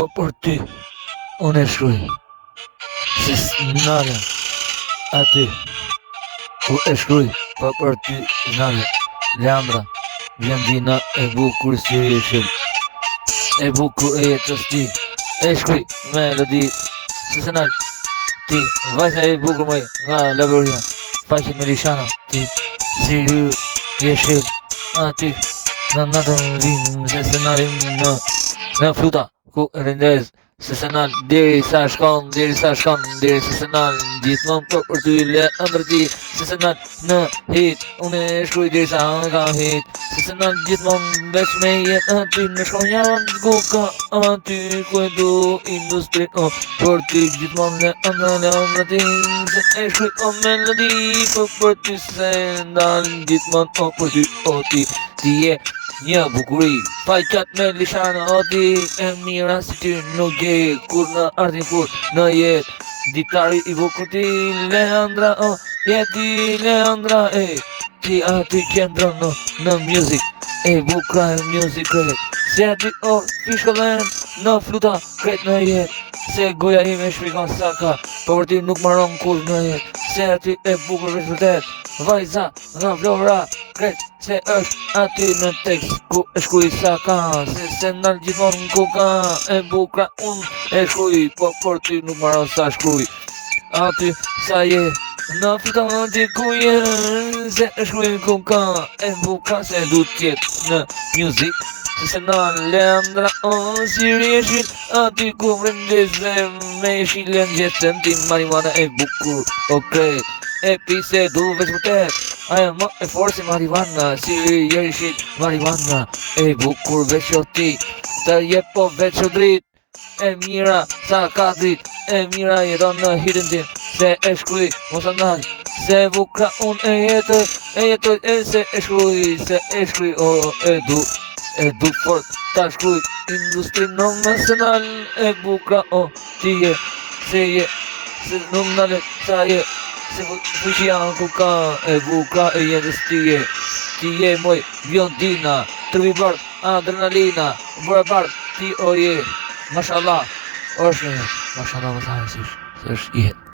po për ty unë e shkruj. Si nale aty ku e shkruj, po për ty nale. Leandra, Bjandina e bukur si rishil, e bukur e jetës ti, e shkruj melodi. Si se nal ti, vajza e bukur mëj nga Laboria, faqet me Lishana ti, si rishil aty. Në natën vinë, se se nalim në fluta, ku rindez, se se nal, diri sa shkon, diri se se nal, gjithmon për ty le ndërti, se se nal, në hit, unë e shkruj diri sa në ka hit, se se nal, gjithmon veç me jetë aty, në shkon janë ku ka aty, ku e du industri, për ty gjithmon le ndërti, se e shkruj o melodi, për ty se ndal, gjithmon për ty ti, ti je një bukuri, faqat me Lishana o ti, e mira si ty nuk je, kur në ardhin kur në jet, ditari i bukur ti, Leandra o, jeti Leandra ti aty qendron në music, bukra e music kret, se aty o fishkollen në fluta kret në jet, se goja ime shpikon saka, po për ti nuk maron kur në jet, se aty e bukur veç vërtet, vajza nga Vlora kret, se është aty në tekst ku e shkuj sa ka, se nal gjithmon ku ka, e bukra unë e shkuj, po për ty nuk maron sa shkuj, aty sa je, në fluta në ti ku je, se e shkuj ku ka, e bukra se du tjetë në music, se nal Leandra o si rjeshin, aty ku rëndeze me shilen gjetën ti marijuana e bukur o kret, e pise du veç vërtet, ajo më e forë si marijuana, si jeri shit marijuana, e bukur veç o ti, të je po veç o drit, e mira sa ka drit, e mira jeton në hitën tim, se e shkruj mos andaj, se bukra unë e jetoj se e shkruj o e du fort ta shkruj, industri në nacional, e bukra o ti je, se nuk nale sa je, se fuqia ku ka, e bukra e jetës ti je moj Bjondina, trupi bardh, adrenalina, bërë bardh, ti o je, mashallah, është një, mashallah vëzaj, se është jetë.